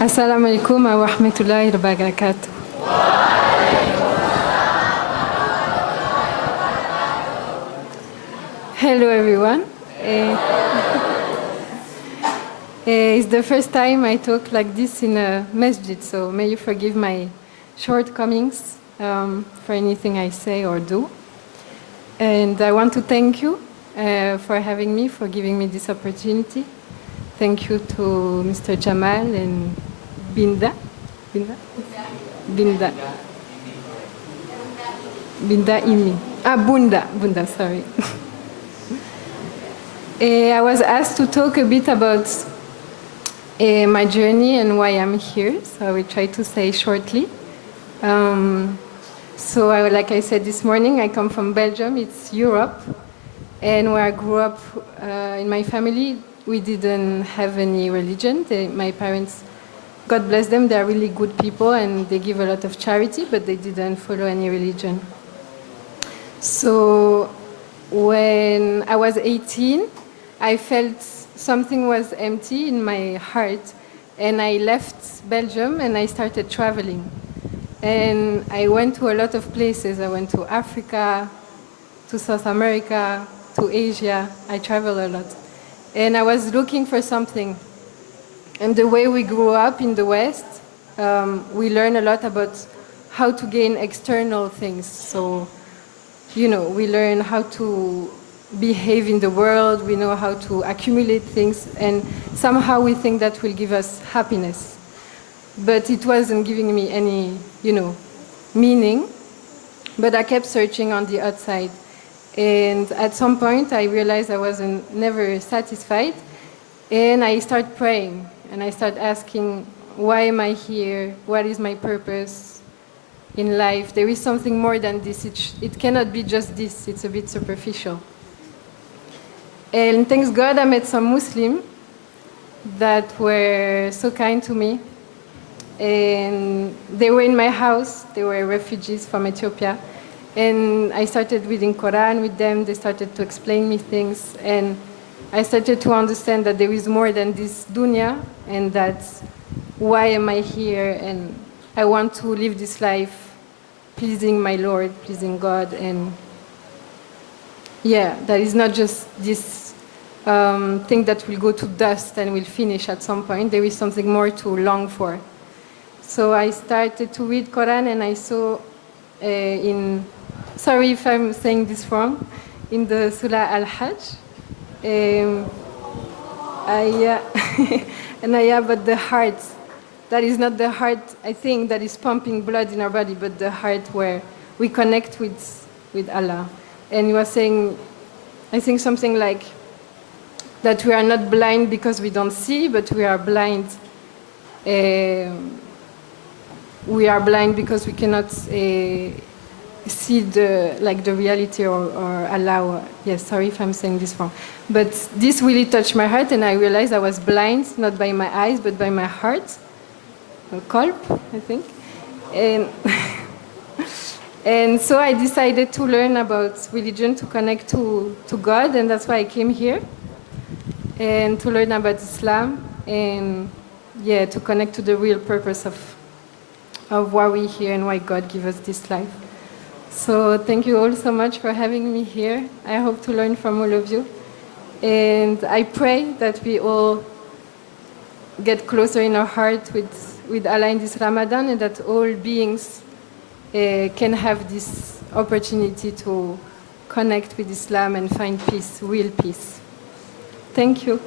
Assalamu alaikum wa rahmatullahi wa barakatuh. Hello everyone. It's the first time I talk like this in a masjid, so may you forgive my shortcomings for anything I say or do. And I want to thank you for having me, for giving me this opportunity. Thank you to Mr. Jamal and Binda Imi. Bunda, sorry. I was asked to talk a bit about my journey and why I'm here, so I will try to say shortly. Like I said this morning, I come from Belgium, it's Europe, and where I grew up in my family, we didn't have any religion. My parents, God bless them, they are really good people and they give a lot of charity, but they didn't follow any religion. So when I was 18, I felt something was empty in my heart, and I left Belgium and I started traveling. And I went to a lot of places. I went to Africa, to South America, to Asia. I traveled a lot. And I was looking for something. And the way we grew up in the West, we learn a lot about how to gain external things. So, we learn how to behave in the world, we know how to accumulate things, and somehow we think that will give us happiness. But it wasn't giving me any, meaning. But I kept searching on the outside. And at some point, I realized I wasn't never satisfied. And I started praying. And I started asking, why am I here? What is my purpose in life? There is something more than this. It cannot be just this. It's a bit superficial. And thanks God, I met some Muslims that were so kind to me. And they were in my house. They were refugees from Ethiopia. And I started reading Quran with them. They started to explain me things. And I started to understand that there is more than this dunya, and that's why am I here, and I want to live this life pleasing my Lord, pleasing God. And that is not just this thing that will go to dust and will finish at some point. There is something more to long for. So I started to read Quran, and I saw sorry if I'm saying this wrong, in the Surah Al-Hajj, but the heart, that is not the heart, I think, that is pumping blood in our body, but the heart where we connect with Allah. And he was saying, I think something like, that we are not blind because we don't see, but we are blind. We are blind because we cannot see the reality or allow. Yes, sorry if I'm saying this wrong. But this really touched my heart, and I realized I was blind, not by my eyes, but by my heart. Kolb, I think. And so I decided to learn about religion, to connect to God, and that's why I came here. And to learn about Islam, and to connect to the real purpose of why we're here and why God gave us this life. So thank you all so much for having me here. I hope to learn from all of you. And I pray that we all get closer in our heart with Allah in this Ramadan, and that all beings can have this opportunity to connect with Islam and find peace, real peace. Thank you.